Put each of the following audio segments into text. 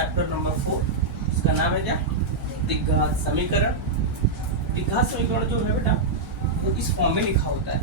Chapter number 4, इसका नाम है क्या, द्विघात समीकरण। द्विघात समीकरण जो है बेटा वो इस फॉर्म में लिखा होता है,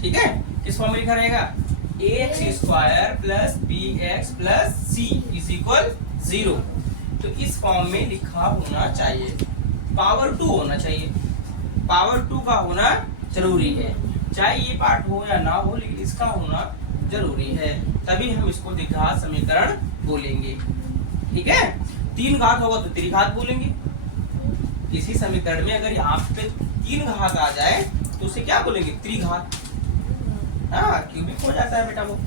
ठीक है। किस फॉर्म में लिखा रहेगा, ax² plus bx plus c is equal 0। तो इस फॉर्म में लिखा होना चाहिए, पावर 2 होना चाहिए, पावर 2 का होना जरूरी है, चाहे ये पार्ट हो या ना हो, लेकिन इसका होना जरूरी है, तभी हम इसको द्विघात समीकरण बोलेंगे, ठीक है। 3 घात होगा तो त्रिघात बोलेंगे। किसी समीकरण में अगर यहाँ पे 3 घात आ जाए तो उसे क्या बोलेंगे, त्रिघात। हाँ, क्यूबिक हो जाता है बेटा वो।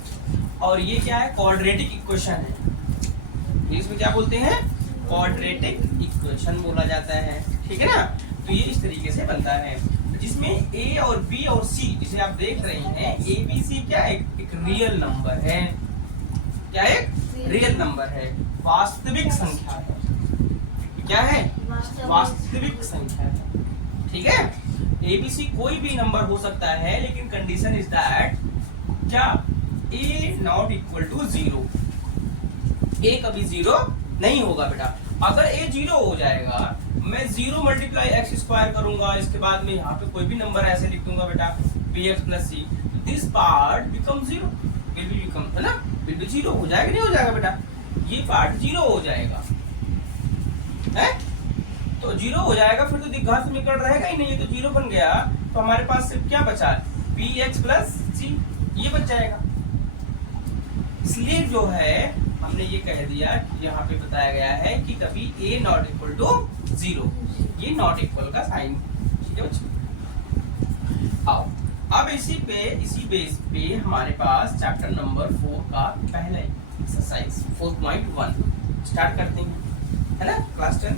और ये क्या है, क्वाड्रेटिक इक्वेशन है, इसमें क्या बोलते हैं, क्वाड्रेटिक इक्वेशन बोला जाता है, ठीक है ना। तो ये इस तरीके से बनता है, जिसमें a और b और c जिसे आप देख रहे हैं, a b c क्या है, एक रियल नंबर है, क्या है, रियल नंबर है, वास्तविक संख्या है, क्या है, वास्तविक संख्या है, ठीक है। a b c कोई भी नंबर हो सकता है, लेकिन कंडीशन इज दैट क्या, a not equal to 0, a कभी 0 नहीं होगा बेटा। अगर a 0 हो जाएगा, मैं 0 मल्टीप्लाई x² करूंगा, इसके बाद में यहाँ पे कोई भी नंबर ऐसे लिख दूंगा बेटा, bx plus c, this part become 0, will be become, है ना, विल बी 0 हो जाएगा, नहीं हो जाएगा बेटा, ये पार्ट 0 हो जाएगा, है तो 0 हो जाएगा, फिर तो द्विघात समीकरण रहेगा ही नहीं, ये तो 0 बन गया, तो हमारे पास सिर्फ क्या बचा, bx प्लस c, ये बच जाएगा। इसलिए जो है हमने ये कह दिया, यहाँ पे बताया गया है कि कभी a नॉट इक्वल टू 0, ये नॉट इक्वल का साइन, ठीक है बच्चों। आओ अब इसी बेस पे हमारे पास चैप्टर नंबर 4 का पहला एक्सरसाइज 4.1 स्टार्ट करते हैं, है ना, क्लास 10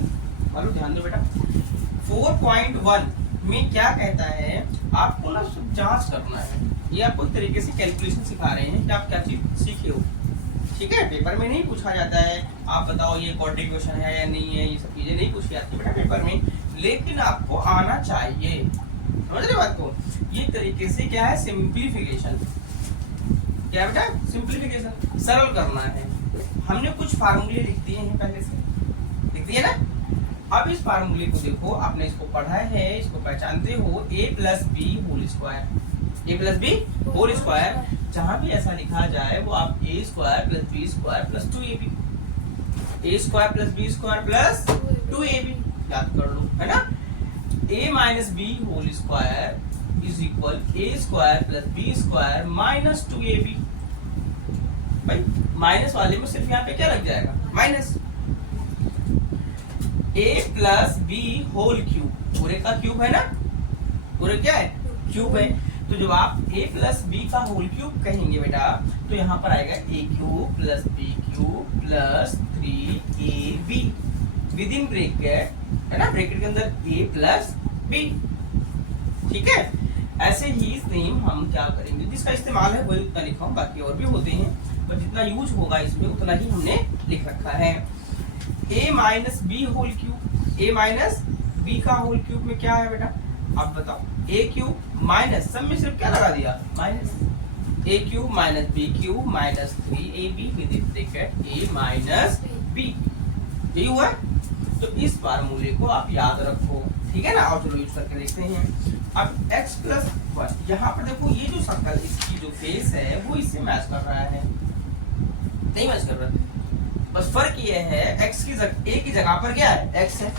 वालों ध्यान दो बेटा। 4.1 में क्या कहता है, आपको ना सब जांच करना है, ये आपको एक तरीके से कैलकुलेशन सिखा रहे हैं कि आप क्या चीज सीखे हो, ठीक है। पेपर में नहीं पूछा जाता है, आप बताओ ये क्वाड्रेटिक इक्वेशन है या नहीं है, ये सब चीजें नहीं पूछी जाती बेटा पेपर में, लेकिन आपको आना चाहिए, समझ रहे बात को। ये तरीके से क्या है, सिंप्लीफिकेशन, क्या बेटा, सिंप्लीफिकेशन, सरल करना है। हमने कुछ फार्मूले लिख दिए हैं, पहले से लिख दिए ना। अब इस फार्मूले को देखो, आपने इसको पढ़ा है, इसको पहचानते हो, a plus b whole square, a plus b whole square, जहां भी ऐसा लिखा जाए वो आप a square plus b square plus 2ab, a square plus b square plus 2ab याद कर लो, है ना। a minus b whole square is equal a square plus b square minus 2ab। भाई माइनस वाले में सिर्फ यहाँ पे क्या लग जाएगा, minus. a plus b whole cube, पूरे का क्यूब है ना, पूरे क्या है, क्यूब है। तो जब आप a प्लस बी का होल क्यूब कहेंगे बेटा, तो यहाँ पर आएगा a cube plus b cube plus 3ab within bracket, है ना, ब्रैकेट के अंदर a प्लस b, ठीक है। ऐसे ही सेम हम क्या करेंगे, जिसका इस्तेमाल है वही उतना लिखा हूं, बाकी और भी होते हैं, पर जितना यूज होगा इसमें उतना ही हमने लिख रखा है। a minus b whole cube, a minus b का होल क्यूब में क्या है बेटा, आप बताओ, a क्यूब माइनस, सब में सिर्फ क्या लगा दिया, minus, a cube minus b cube minus 3ab within bracket a minus b, यही हुआ। तो इस फार्मूले को आप याद रखो, ठीक है ना। और चलो यूज करके देखते हैं। अब x प्लस 1, यहाँ पर देखो ये जो सर्कल, इसकी जो फेस है वो इससे मैच कर रहा है, नहीं मैच कर रहा, बस फर्क ये है x की जगह, a की जगह पर क्या है, x है,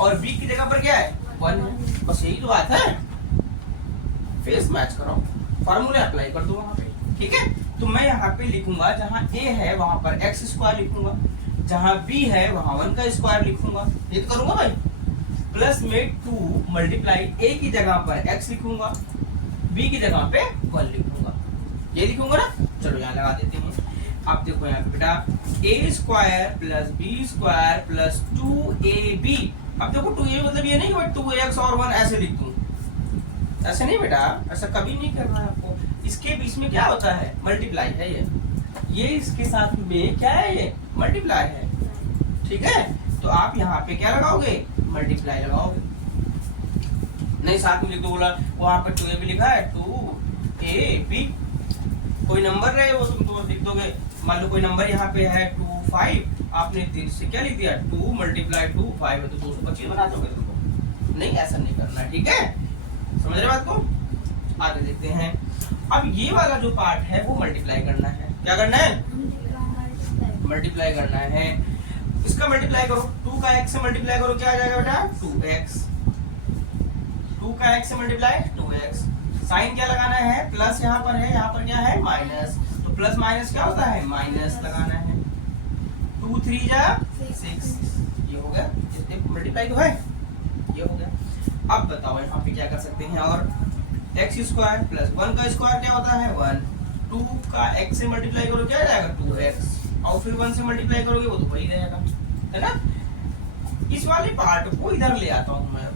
और b की जगह पर क्या है, 1 है, बस यही तो बात है। फेस मैच करो, फार्मूले अप्लाई कर दो वहां पे, ठीक है। तो मैं यहाँ पे लिखूंगा, जहाँ a है वहां पर x स्क्वायर लिखूंगा, जहाँ b है वहां 1 का स्क्वायर लिखूंगा, ये तो करूंगा भाई। प्लस में 2 मल्टीप्लाई a की जगह पर x लिखूंगा, b की जगह पे 1 लिखूंगा, ये लिखूंगा ना। चलो यहाँ लगा देते हैं। अब देखो यहाँ पे बेटा a square plus b square plus 2ab, अब देखो 2ab मतलब ये नहीं कि 2x और 1 ऐसे लिख दूं, ऐसे नहीं बेटा, ऐसा कभी नहीं करना है आपको। इसके बीच में क्या होता है, मल्टीप्लाई है, ये इसके साथ में क्या है, ये मल्टीप्लाई है, ठीक है। तो आप यहाँ पे क्या लगाओगे, मल्टीप्लाई लगाओगे, नहीं साथ में लिख दो, बोला वहां पर 2ab लिखा है, 2ab कोई नंबर रहे वो तुम तो लिख दोगे, मान लो कोई नंबर यहाँ पे है 2 5 आपने 3 से क्या लिख दिया 2 मल्टीप्लाई 2 5 है तो 225 बना दोगे तुमको। नहीं ऐसा नहीं करना है, ठीक है, समझ रहे बात को। आगे देखते हैं। अब ये वाला जो पार्ट है वो मल्टीप्लाई करना है। क्या करना है? मल्टीप्लाई करना है। इसका मल्टीप्लाई करो, 2 का x से मल्टीप्लाई करो, क्या आ जाएगा बेटा 2x। 2 का x से मल्टीप्लाई 2x। साइन क्या लगाना है? प्लस यहाँ पर है, यहाँ पर क्या है माइनस, तो प्लस माइनस क्या होता है माइनस लगाना है। 2 3 जा 6, ये हो गया, मल्टीप्लाई तो है, ये हो गया। अब बताओ यहाँ पे क्या कर सकते हैं, और x स्क्वायर प्लस 1 का स्क्वायर क्या होता है 1। 2 का x से मल्टीप्लाई करो क्या आ जाएगा 2x, और फिर 1 से मल्टीप्लाई करोगे वो तो वही रहेगा, है ना। इस वाले पार्ट को इधर ले आता हूँ मैं,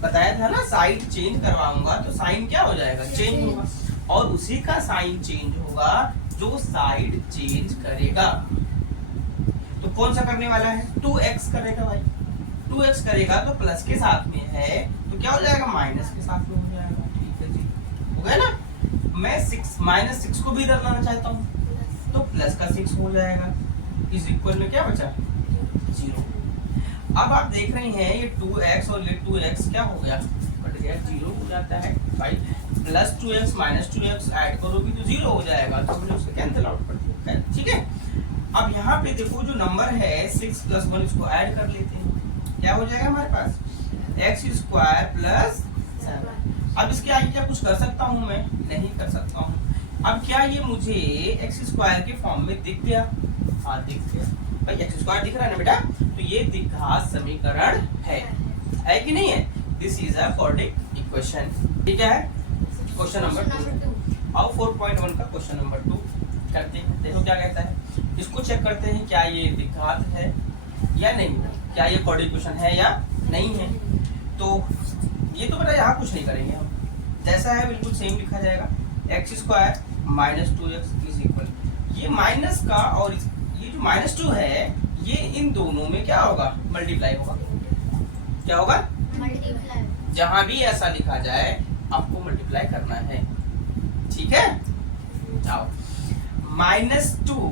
बताया था ना साइड चेंज करवाऊंगा तो साइन क्या हो जाएगा चेंज होगा, और उसी का साइन चेंज होगा जो साइड चेंज करेगा। तो कौन सा करने वाला है 2x करेगा भाई, 2x करेगा तो प्लस के साथ में है तो क्या हो जाएगा माइनस के साथ में हो जाएगा, ठीक है जी, हो गया ना। मैं 6 -6 को भी इधर लाना चाहता हूँ तो प्लस का 6 हो जाएगा, इज इक्वल में क्या बचा 0। अब आप देख रहे हैं ये 2x और ये 2x क्या हो गया कट गया, 0 हो जाता है भाई। Plus 2x minus 2x add करोगे तो 0 हो जाएगा, तो हमने उसको कैंसिल आउट कर दिया, ठीक है। अब यहाँ पे देखो जो नंबर है 6 + 1 इसको ऐड कर लेते हैं, क्या हो जाएगा हमारे पास x स्क्वायर प्लस 7। अब इसके आगे क्या कुछ कर सकता हूँ मैं? नहीं कर सकता हूँ। अब क्या ये मुझे x स्क्वायर के फॉर्म में दिख गया? हाँ दिख गया भाई, x स्क्वायर दिख रहा है ना बेटा, तो ये द्विघात समीकरण है कि नहीं है? This is a quadratic equation, ठीक है। क्वेश्चन नंबर 2 और 4.1 का क्वेश्चन नंबर 2 करते हैं, देखो क्या कहता है। इसको चेक करते हैं क्या ये द्विघात है या नहीं, क्या ये क्वाड्रेटिक इक्वेशन है या नहीं है। तो ये तो बेटा यहाँ कुछ नहीं करेंगे हम, जैसा है बिल्कुल सेम लिखा जाएगा। x square minus 2x is equal, ये माइनस का और ये जो -2 है ये इन दोनों में क्या होगा मल्टीप्लाई होगा, क्या होगा मल्टीप्लाई। जहां भी ऐसा लिखा जाए आपको मल्टीप्लाई करना है, ठीक है। आओ -2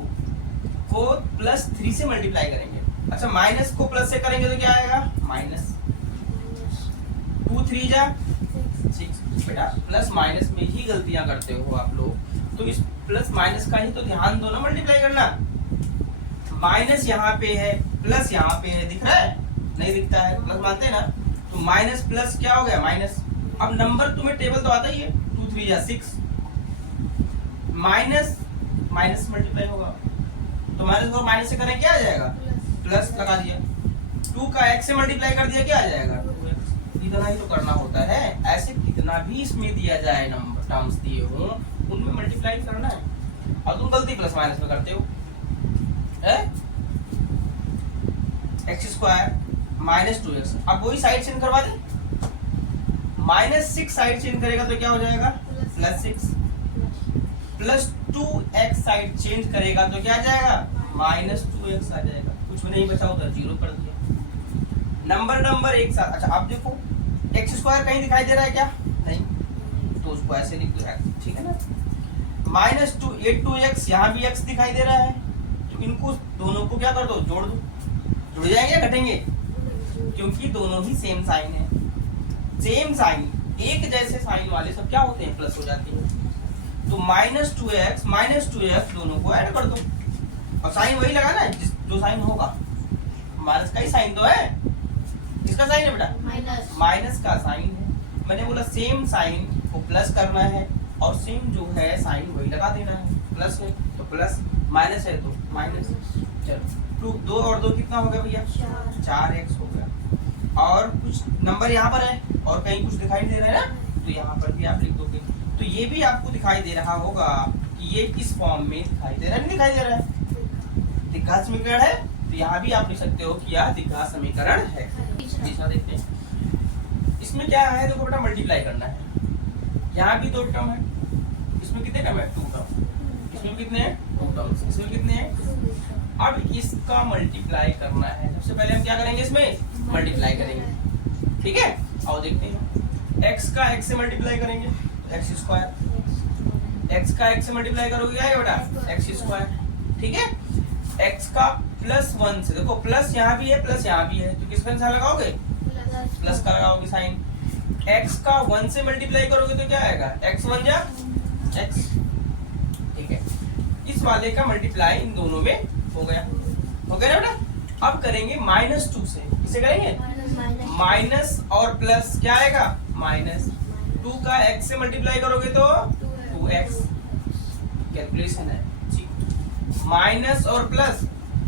को +3 से मल्टीप्लाई करेंगे। अच्छा माइनस को प्लस से करेंगे तो क्या आएगा माइनस 2 3 जा 6। बेटा प्लस माइनस में ही गलतियां करते हो आप लोग, तो इस प्लस माइनस का ही तो ध्यान दो ना, मल्टीप्लाई करना। माइनस यहाँ पे है प्लस यहाँ पे है, दिख रहा है नहीं दिखता है, प्लस मानते हैं ना, तो माइनस प्लस क्या हो गया माइनस। अब नंबर तुम्हें टेबल तो आता ही है, 2 3 जा 6, माइनस माइनस मल्टीप्लाई होगा तो माइनस को माइनस से करें क्या आ जाएगा प्लस लगा दिया, 2 का x से मल्टीप्लाई कर दिया क्या आ जाएगा 2x। इतना ही तो करना होता है, ऐसे कितना भी इसमें दिया जाए नंबर टर्म्स दिए हो उनमें मल्टीप्लाई करना है, और तुम गलती प्लस माइनस में करते हो है। x स्क्वायर माइनस 2x, अब वही साइड चेंज करवा दे, -6 साइड चेंज करेगा तो क्या हो जाएगा +6, प्लस 2x साइड चेंज करेगा तो क्या आ जाएगा -2x आ जाएगा, कुछ भी नहीं बचा उधर 0 कर दिया। नंबर एक साथ। अच्छा अब देखो x स्क्वायर कहीं दिखाई दे रहा है क्या? नहीं, तो उसको ऐसे लिख दो, ठीक है ना। -2 8 यहाँ भी x दिखाई दे रहा है, तो इनको दोनों को क्या कर दो जोड़ दो, जुड़ जाएंगे या घटेंगे, क्योंकि दोनों ही सेम साइन है। सेम साइन एक जैसे साइन वाले सब क्या होते हैं प्लस हो जाते हैं, तो -2x दोनों को ऐड कर दो, और साइन वही लगाना है जो साइन होगा, माइनस का ही साइन तो है, किसका साइन है बेटा माइनस का साइन है। मैंने बोला सेम साइन को प्लस करना है और सेम जो है साइन वही लगा देना है, प्लस है तो प्लस, माइनस है तो माइनस। चलो 2 और 2 कितना हो गया भैया 4x हो गया, और कुछ नंबर यहाँ पर है और कहीं कुछ दिखाई दे रहा है ना, तो यहाँ पर भी आप लिख दोगे, तो ये भी आपको दिखाई दे रहा होगा कि ये किस फॉर्म में दिखाई दे रहा है, नहीं दिखाई दे रहा है, द्विघात समीकरण है, तो यहाँ भी आप लिख सकते हो कि यह द्विघात समीकरण है। तीसरा देखते हैं, इसमें क्या है देखो बेटा मल्टीप्लाई करना है, यहाँ भी 2 टर्म है, इसमें कितने टर्म है 2 टर्म, इसमें कितने हैं 2 टर्म, इसमें कितने हैं। अब इसका मल्टीप्लाई करना है, सबसे पहले हम क्या करेंगे इसमें मल्टीप्लाई करेंगे, ठीक है। और देखते हैं x का x से मल्टीप्लाई करेंगे x स्क्वायर, x का x से मल्टीप्लाई करोगे क्या है बेटा x स्क्वायर, ठीक है। x का +1 से, देखो प्लस यहाँ भी है प्लस यहाँ भी है, तो किसका निशान लगाओगे? प्लस का लगाओगे साइन। x का 1 से मल्टीप्लाई करोगे तो क्या आएगा? x1 जा x, ठीक है। इस वाले का मल्टीप्लाई इन दोनों में हो गया ना बेटा। अब करेंगे -2 से, इसे करेंगे माइनस और प्लस, क्या आएगा? -2 का x से मल्टीप्लाई करोगे तो 2x, कैलकुलेशन है माइनस और प्लस,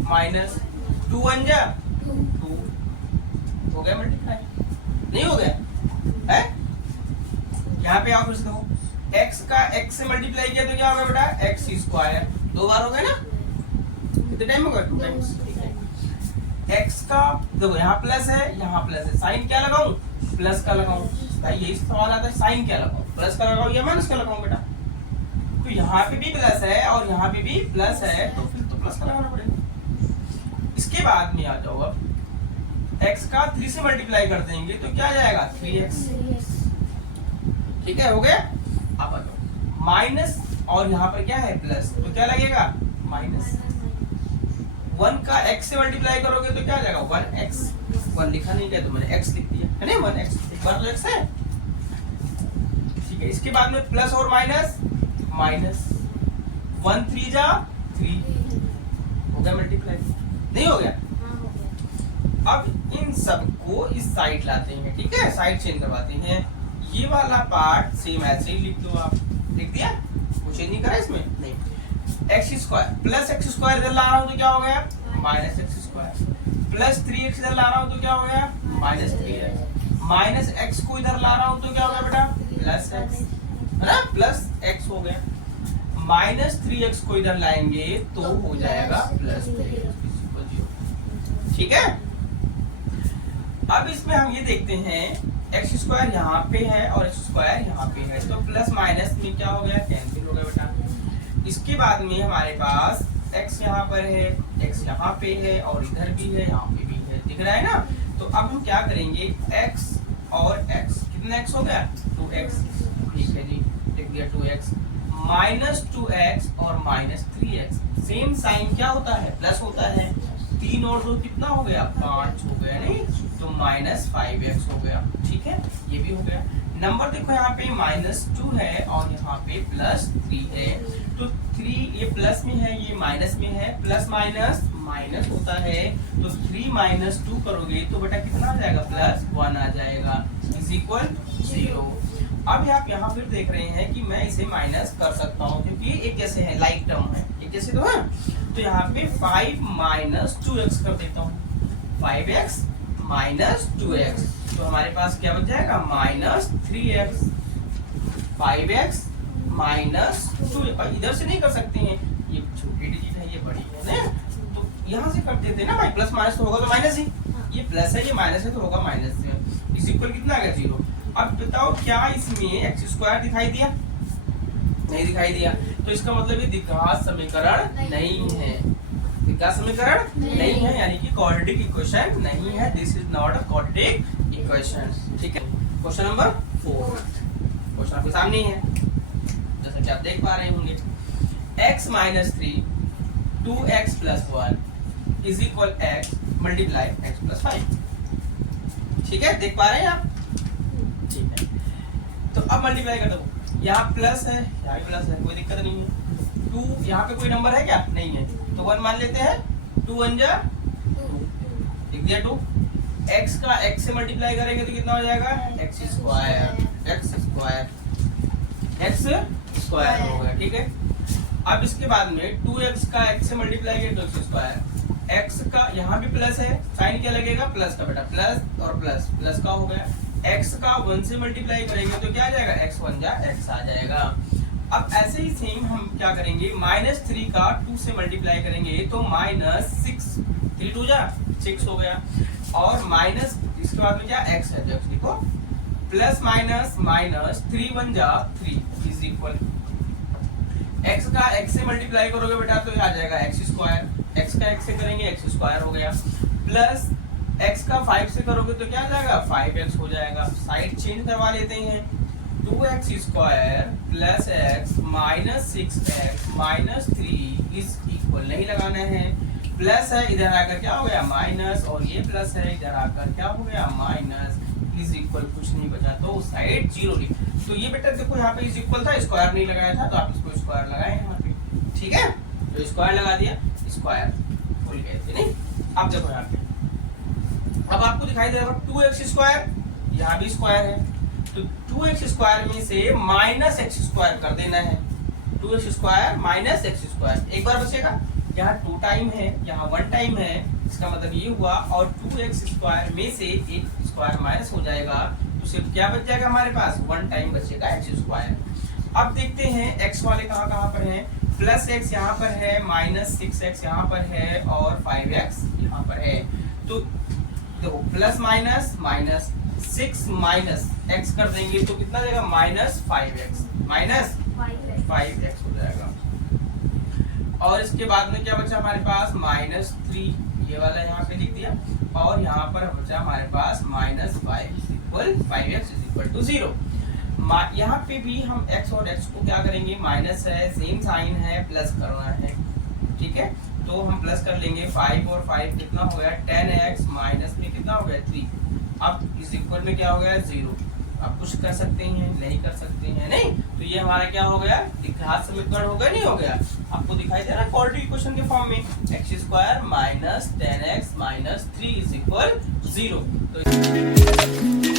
-2 1 जा 2, हो गया मल्टीप्लाई, नहीं हो गया है? यहाँ पे आओ फिर से देखो, x का x से मल्टीप्लाई किया तो क्या होगा बेटा? x², 2 बार हो गया ना? कितने टाइम होगा? 2 टाइम्स, ठीक है। x का देखो यहाँ प्लस है यहाँ प्लस है, साइन क्या लगाऊं? प्लस का लगाऊं। भाई यही सवाल आता है, साइन क्या लगाऊं? प्लस का लगाऊं या माइनस का लगाऊं बेटा? तो यहाँ पे भी प्लस है और यहाँ पे भी प्लस है, तो फिर तो प्लस का लगाना पड़ेगा। इसके बाद में आ जाओ, अब x का 3 से मल्टीप्लाई कर देंगे तो क्या आ जाएगा? 3x, ठीक है, हो गया। अब आ जाओ माइनस और यहाँ पर क्या है? प्लस, तो क्या लगेगा? माइनस। 1 का x से मल्टीप्लाई करोगे तो क्या आ जाएगा? 1x, 1 लिखा नहीं गया तो मैंने x लिख दिया है ना, 1x, एक बार तो x है, ठीक है। इसके बाद में प्लस और माइनस, 1 3 जा 3, हो गया मल्टीप्लाई, नहीं हो गया? अब इन सबको इस साइड लाते हैं, ठीक है, साइड चेंज करवाते हैं। ये वाला पार्ट सेम ऐसे ही लिख दो, आप लिख दिया, कुछ चेंज नहीं करा इसमें, नहीं। x² प्लस x² इधर ला रहा हूं तो क्या हो गया? -x², प्लस 3x इधर ला रहा हूं तो क्या हो गया? -3x, माइनस x को इधर ला रहा हूं तो क्या हो गया बेटा? प्लस x, है ना, प्लस x हो गया। -3x को इधर लाएंगे तो हो जाएगा +3x, ठीक है। अब इसमें हम ये देखते हैं, x² यहाँ पे है और x² यहाँ पे है, तो प्लस माइनस में क्या हो गया? कैंसिल हो गया बेटा। इसके बाद में हमारे पास x यहाँ पर है, x यहाँ पे है और इधर भी है, यहाँ पे भी है, दिख रहा है ना? तो अब हम क्या करेंगे, x और x, कितना x हो गया? 2x, ठीक है जी, लिख दिया 2x, -2x और -3x, सेम साइन क्या होता है? प्लस होता है। 3 और 2 कितना हो गया? 5 हो गया, नहीं तो -5x हो गया, ठीक है, ये भी हो गया। नंबर देखो यहाँ पे -2 है और यहाँ पे +3 है, तो 3 ये प्लस में है ये माइनस में है, प्लस माइनस माइनस होता है, तो 3 - 2 करोगे तो बेटा कितना आ जाएगा? +1 आ जाएगा, इज इक्वल 0। अब आप यहाँ फिर देख रहे हैं कि मैं इसे माइनस कर सकता हूँ क्योंकि एक जैसे है, लाइक टर्म है, एक जैसे तो है। तो यहाँ पे 5 - 2x कर देता हूँ, 5x - 2x, तो हमारे पास क्या बच जाएगा? -3x, 5x - 2, और इधर से नहीं कर सकते हैं, ये छोटी डिजिट है ये बड़ी है ना, तो यहाँ से कर देते हैं ना भाई, प्लस माइनस तो होगा तो माइनस ही, ये प्लस है ये माइनस है तो होगा माइनस से, इस इक्वल कितना आ गया? 0। अब बताओ क्या इसमें x² दिखाई दिया? नहीं दिखाई दिया, तो इसका मतलब ये द्विघात समीकरण नहीं है, द्विघात समीकरण नहीं है, यानी कि क्वाड्रेटिक इक्वेशन नहीं है, this is not a quadratic equation, ठीक है। क्वेश्चन नंबर 4, क्वेश्चन आपके सामने ही है, जैसा कि आप देख पा रहे होंगे, x - 3 2x + 1 is equal x multiply x + 5, ठीक है, देख पा रहे हैं आप, ठीक है। तो अब मल्टीप्लाई कर दो, यहाँ प्लस है यहाँ भी प्लस है, कोई दिक्कत नहीं है। 2 यहाँ पे कोई नंबर है क्या? नहीं है, तो 1 मान लेते हैं, 2 1 जा 2, लिख दिया 2। x का x से मल्टीप्लाई करेंगे तो कितना हो जाएगा? x² हो गया, ठीक है। अब इसके बाद में 2x का x से मल्टीप्लाई करें तो x², x का यहाँ भी प्लस है, साइन क्या लगेगा? प्लस का बेटा, प्लस और प्लस, प्लस का हो गया। x का 1 से मल्टीप्लाई करेंगे तो क्या आ जाएगा? x1 जा x आ जाएगा। अब ऐसे ही सेम हम क्या करेंगे, -3 का 2 से मल्टीप्लाई करेंगे तो -6, 3 2 जा 6 हो गया, और माइनस इसके बाद में क्या x है तो x लिखो, प्लस माइनस माइनस 3 1 जा 3 इज इक्वल, x का x से मल्टीप्लाई करोगे बेटा तो आ जाएगा x², x का x से करेंगे x² हो गया, प्लस x का 5 से करोगे तो क्या आ जाएगा? 5x हो जाएगा। साइड चेंज करवा लेते हैं, 2x² plus x minus 6x minus 3 is equal, नहीं लगाना है, प्लस है इधर आकर क्या हो गया माइनस, और ये प्लस है इधर आकर क्या हो गया माइनस, इज इक्वल कुछ नहीं बचा तो साइड जीरो ली। तो ये बेटा देखो यहाँ पे इज इक्वल था, स्क्वायर नहीं लगाया था तो आप इसको स्क्वायर लगाए यहाँ पे, ठीक है, तो स्क्वायर लगा दिया, स्क्वायर भूल गए थे नहीं। अब देखो यहाँ पे अब आपको दिखाई दे रहा है 2x स्क्वायर, यहाँ भी स्क्वायर है, तो 2x स्क्वायर में से माइनस एक्स स्क्वायर कर देना है, 2x square minus x square, एक बार बचेगा, यहाँ 2 टाइम है यहाँ 1 टाइम है, इसका मतलब ये हुआ, और 2x स्क्वायर में से एक स्क्वायर माइनस हो जाएगा तो सिर्फ क्या बच जाएगा हमारे पास 1 टाइम बचेगा एक्स स्क्वायर। अब देखते हैं एक्स वाले कहाँ कहाँ पर हैं, प्लस एक्स यहाँ पर है, माइनस 6x यहाँ पर है, और 5x यहाँ पर है। तो देखो plus minus minus 6 minus x कर देंगे तो कितना देगा माइनस 5x, माइनस 5x हो जाएगा। और इसके बाद में क्या बचा हमारे पास माइनस 3, ये वाला यहाँ पे लिख दिया, और यहाँ पर बचा हमारे पास minus 5x is equal to 0। यहाँ पे भी हम x और x को क्या करेंगे, माइनस है सेम साइन है प्लस करना है, ठीक है, तो हम प्लस कर लेंगे 5 और 5 कितना हो गया 10x, माइनस में कितना हो गया 3, अब इस इक्वल में क्या हो गया 0। आप कुछ कर सकते हैं नहीं कर सकते हैं नहीं, तो ये हमारा क्या हो गया द्विघात समीकरण हो गया नहीं हो गया, आपको दिखाई दे रहा है क्वाड्रेटिक इक्वेशन के फॉर्म में, x square minus 10x minus 3 is equal 0। तो